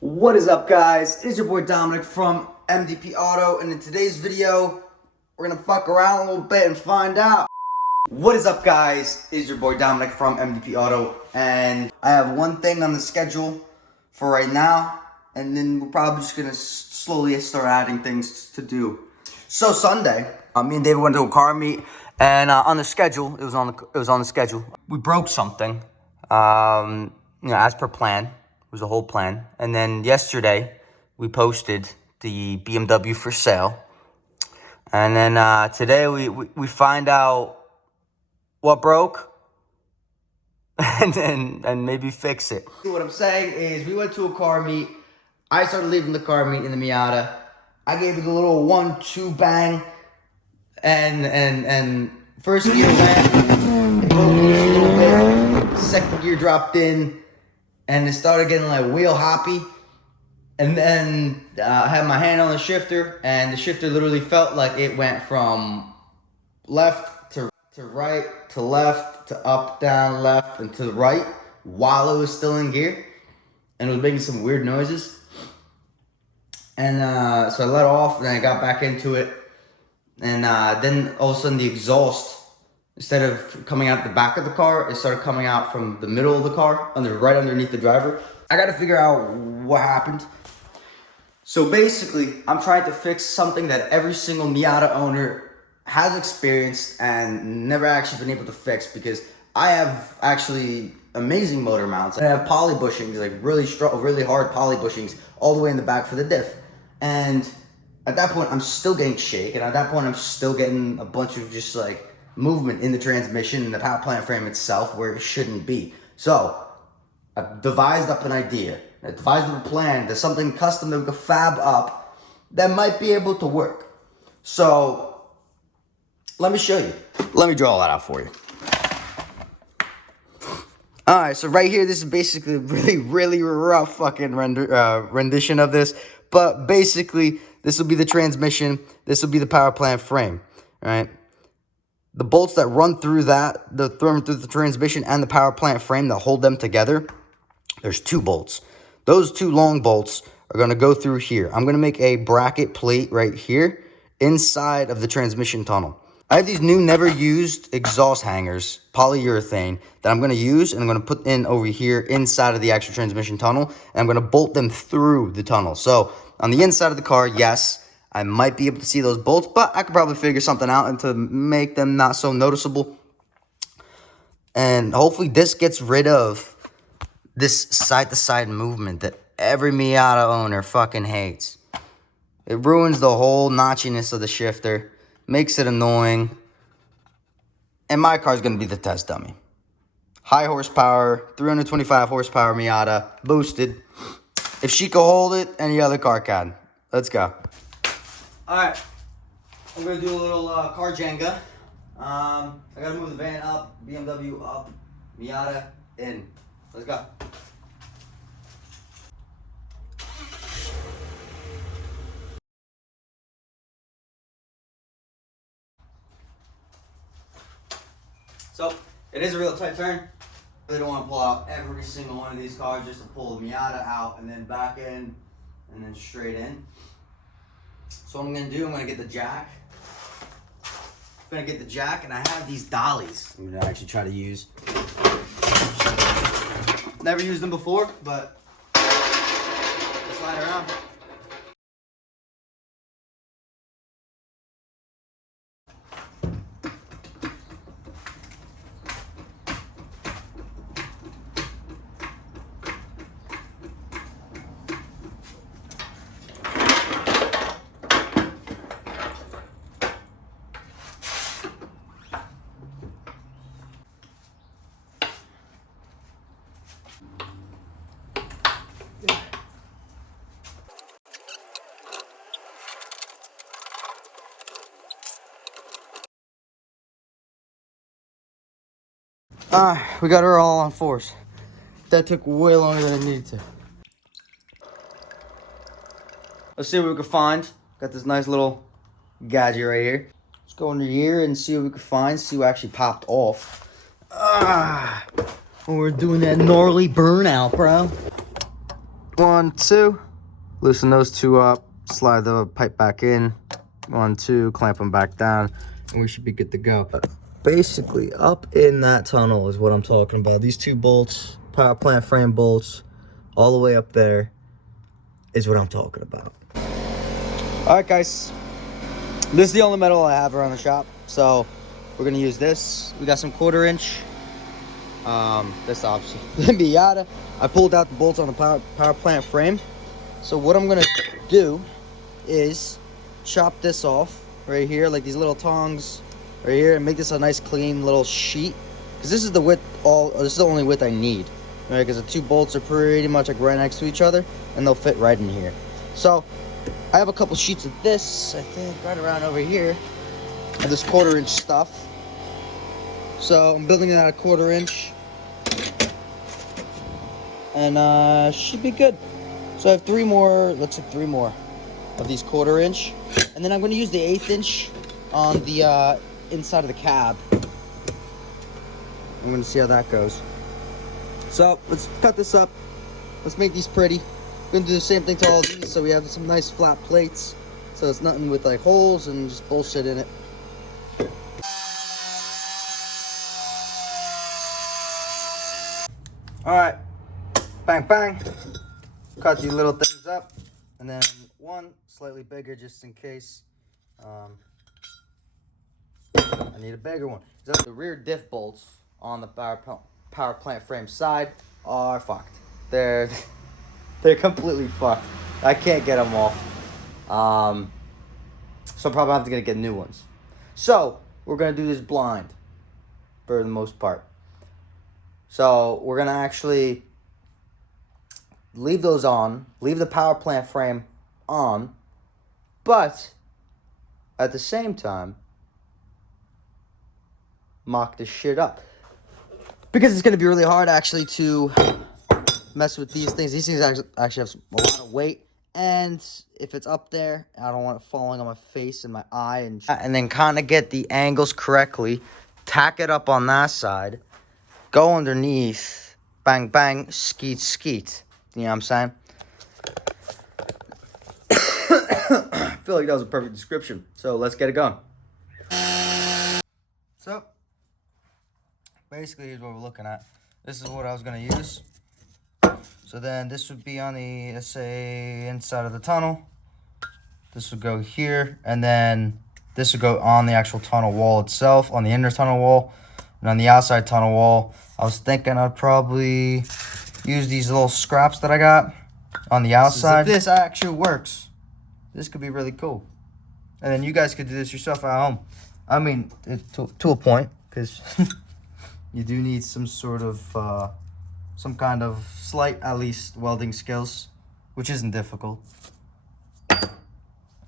What is up, guys? It's your boy Dominic from MDP Auto, and in today's video, we're gonna fuck around a little bit and find out. What is up, guys? It's your boy Dominic from MDP Auto, and I have one thing on the schedule for right now, and then we're probably just gonna slowly start adding things to do. So Sunday, me and David went to a car meet, and on the schedule, it was on the schedule. We broke something, as per plan. It was a whole plan. And then yesterday, we posted the BMW for sale. And then today, we find out what broke and maybe fix it. What I'm saying is we went to a car meet. I started leaving the car meet in the Miata. I gave it a little 1-2 bang. And first gear went, it broke loose a little bit. Second gear dropped in. And it started getting like wheel hoppy. And then I had my hand on the shifter, and the shifter literally felt like it went from left to right to left to up, down, left, and to the right while it was still in gear. And it was making some weird noises. And so I let off, and then I got back into it. And then all of a sudden the exhaust, instead of coming out the back of the car, it started coming out from the middle of the car, right underneath the driver. I gotta figure out what happened. So basically, I'm trying to fix something that every single Miata owner has experienced and never actually been able to fix, because I have actually amazing motor mounts. I have poly bushings, like really strong, really hard poly bushings all the way in the back for the diff. And at that point, I'm still getting shake, and at that point, I'm still getting a bunch of just like movement in the transmission and the power plant frame itself where it shouldn't be. So I devised up an idea. I devised up a plan. There's something custom that we could fab up that might be able to work. So let me show you. Let me draw that out for you. All right, so right here, this is basically a really rough fucking rendition of this. But basically, this will be the transmission. This will be the power plant frame, all right? The bolts that run through the transmission and the power plant frame that hold them together, there's 2 bolts. Those 2 long bolts are going to go through here. I'm going to make a bracket plate right here inside of the transmission tunnel. I have these new never used exhaust hangers, polyurethane, that I'm going to use, and I'm going to put in over here inside of the actual transmission tunnel, and I'm going to bolt them through the tunnel. So on the inside of the car, yes, I might be able to see those bolts, but I could probably figure something out and to make them not so noticeable. And hopefully this gets rid of this side-to-side movement that every Miata owner fucking hates. It ruins the whole notchiness of the shifter, makes it annoying, and my car's going to be the test dummy. High horsepower, 325 horsepower Miata, boosted. If she can hold it, any other car can. Let's go. All right, I'm going to do a little car Jenga. I got to move the van up, BMW up, Miata in. Let's go. So, it is a real tight turn. I really don't want to pull out every single one of these cars just to pull the Miata out and then back in and then straight in. So what I'm going to do, I'm going to get the jack. And I have these dollies I'm going to actually try to use. Never used them before, but slide around. We got her all on force. That took way longer than it needed to. Let's see what we can find. Got this nice little gadget right here. Let's go under here and see what we can find. See what actually popped off. When we're doing that gnarly burnout, bro. 1, 1, 2. Loosen those two up. Slide the pipe back in. 1, 2. Clamp them back down. And we should be good to go. Basically, up in that tunnel is what I'm talking about. These 2 bolts, power plant frame bolts, all the way up there is what I'm talking about. All right, guys. This is the only metal I have around the shop. So we're going to use this. We got some 1/4 inch. This obviously Miata. I pulled out the bolts on the power plant frame. So what I'm gonna do is chop this off right here, like these little tongs right here, and make this a nice clean little sheet. Because this is the width, this is the only width I need, right? Because the 2 bolts are pretty much like right next to each other, and they'll fit right in here. So I have a couple sheets of this, I think, right around over here, of this 1/4 inch stuff. So I'm building it at a 1/4 inch. And should be good. So I have 3 more, looks like 3 more of these 1/4 inch. And then I'm going to use the 1/8 inch on the inside of the cab. I'm going to see how that goes. So let's cut this up. Let's make these pretty. We're going to do the same thing to all of these, so we have some nice flat plates. So it's nothing with like holes and just bullshit in it. Alright. Bang, bang. Cut these little things up. And then one slightly bigger just in case. I need a bigger one. So the rear diff bolts on the power plant frame side are fucked. They're completely fucked. I can't get them off. So I'm probably have to get new ones. So we're gonna do this blind for the most part. So we're gonna actually leave those on, leave the power plant frame on, but at the same time, mock this shit up. Because it's going to be really hard actually to mess with these things. These things actually have a lot of weight, and if it's up there, I don't want it falling on my face and my eye. And then kind of get the angles correctly, tack it up on that side, go underneath, bang, bang, skeet, skeet. You know what I'm saying? I feel like that was a perfect description. So let's get it going. So basically, here's what we're looking at. This is what I was going to use. So then this would be on the, let's say, inside of the tunnel. This would go here. And then this would go on the actual tunnel wall itself, on the inner tunnel wall. And on the outside tunnel wall, I was thinking I'd probably use these little scraps that I got on the outside. If this actually works, this could be really cool. And then you guys could do this yourself at home. I mean, to a point, because you do need some sort of, some kind of slight, at least, welding skills, which isn't difficult.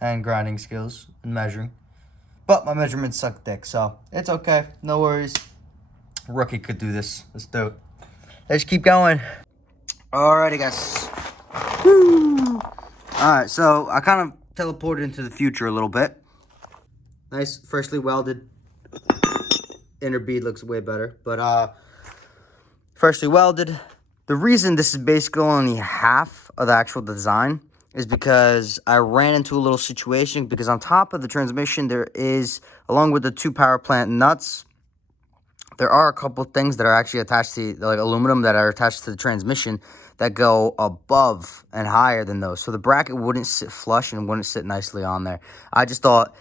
And grinding skills and measuring. But my measurements suck dick, so it's okay. No worries. Rookie could do this. Let's do it. Let's keep going. Alrighty, guys. Woo! Alright, so I kind of teleported into the future a little bit. Nice, freshly welded. Inner bead looks way better. But, freshly welded. The reason this is basically only half of the actual design is because I ran into a little situation. Because on top of the transmission, there is, along with the 2 power plant nuts, there are a couple things that are actually attached to, like aluminum, that are attached to the transmission that go above and higher than those. So the bracket wouldn't sit flush and wouldn't sit nicely on there. I just thought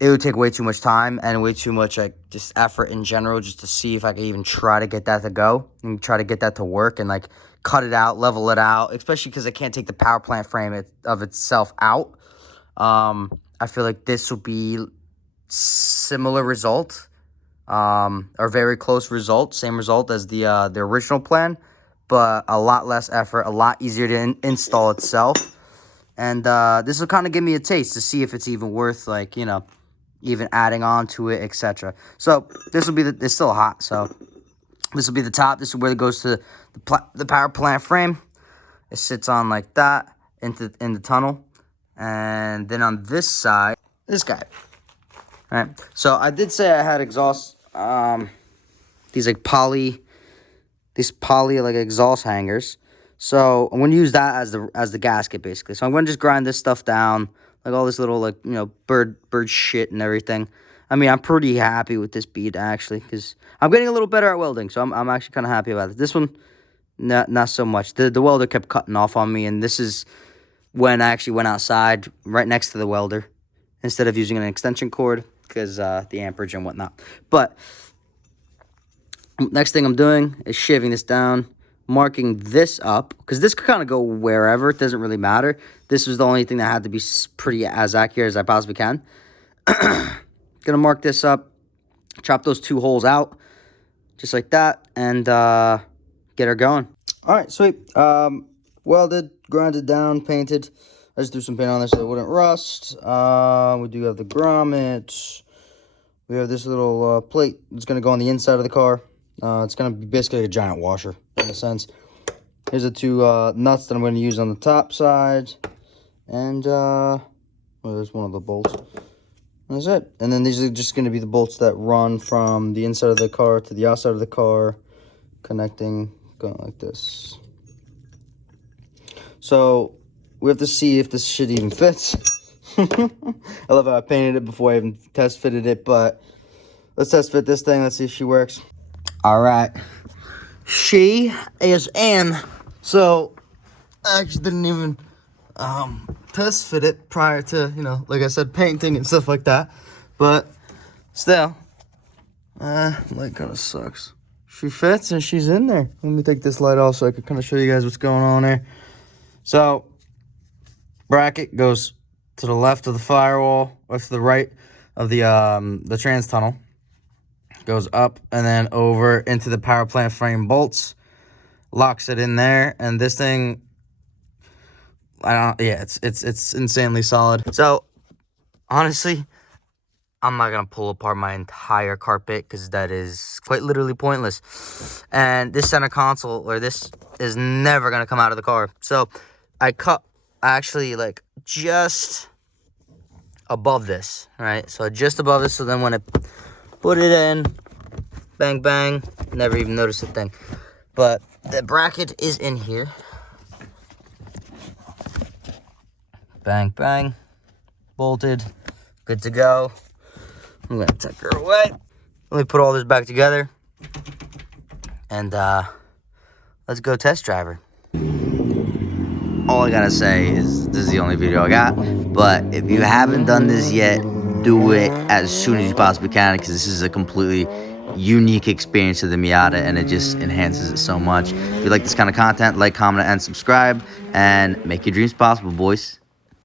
it would take way too much time and way too much like just effort in general just to see if I could even try to get that to go and try to get that to work and like cut it out, level it out, especially because I can't take the power plant frame of itself out. I feel like this will be similar result. Or very close result, same result as the original plan, but a lot less effort, a lot easier to install itself. And this will kind of give me a taste to see if it's even worth, like, you know, even adding on to it, etc. So this will be it's still hot, so this will be the top. This is where it goes to the power plant frame. It sits on like that in the tunnel. And then on this side, this guy. All right, so I did say I had exhaust, these poly like exhaust hangers. So I'm going to use that as the gasket, basically. So I'm going to just grind this stuff down, like all this little, like, you know, bird shit and everything. I mean, I'm pretty happy with this bead, actually, because I'm getting a little better at welding, so I'm actually kind of happy about it. This one, not so much. The welder kept cutting off on me, and this is when I actually went outside right next to the welder instead of using an extension cord because the amperage and whatnot. But next thing I'm doing is shaving this down, marking this up, because this could kind of go wherever. It doesn't really matter. This was the only thing that had to be pretty as accurate as I possibly can. Gonna mark this up, chop those 2 holes out, just like that, and get her going. All right, sweet. Welded, grinded down, painted. I just threw some paint on there so it wouldn't rust. We do have the grommets. We have this little plate that's going to go on the inside of the car. It's going to be basically a giant washer, in a sense. Here's the 2 nuts that I'm going to use on the top side. And, well, there's one of the bolts. That's it. And then these are just going to be the bolts that run from the inside of the car to the outside of the car, connecting, going like this. So we have to see if this shit even fits. I love how I painted it before I even test fitted it, but let's test fit this thing. Let's see if she works. All right. She is in. So I actually didn't even test fit it prior to, you know, like I said, painting and stuff like that. But still, light kind of sucks. She fits and she's in there. Let me take this light off so I can kind of show you guys what's going on there. So, bracket goes to the left of the firewall, or to the right of the trans tunnel. Goes up and then over into the power plant frame bolts. Locks it in there, and this thing, it's insanely solid. So, honestly, I'm not gonna pull apart my entire carpet because that is quite literally pointless. And this center console, or this, is never gonna come out of the car. So I cut actually like just above this, right? So just above this. So then when I put it in, bang bang, never even noticed a thing. But the bracket is in here. Bang bang, bolted, good to go. I'm gonna tuck her away. Let me put all this back together. And let's go test drive her. All I gotta say is this is the only video I got. But if you haven't done this yet, do it as soon as you possibly can, because this is a completely unique experience of the Miata, and it just enhances it so much. If you like this kind of content, like, comment, and subscribe, and make your dreams possible, boys.